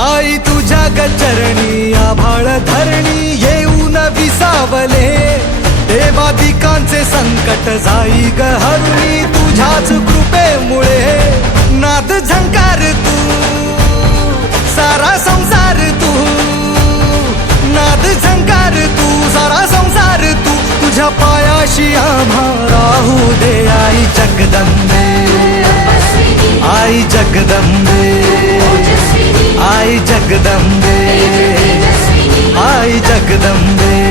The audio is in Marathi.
आई तुझ्या गचरणी आभाळ धरणी येऊन विसावले, देवादिकांचे संकट जाई ग हरुणी तुझ्याच कृपेमुळे. नाद झंकार तू सारा संसार तू, नाद झंकार तू सारा संसार तू, तुझ्या पायाशी आम्हा राहू दे आई जगदंबे. आई जगदंबे, आई जगदंबे, आई जगदंबे.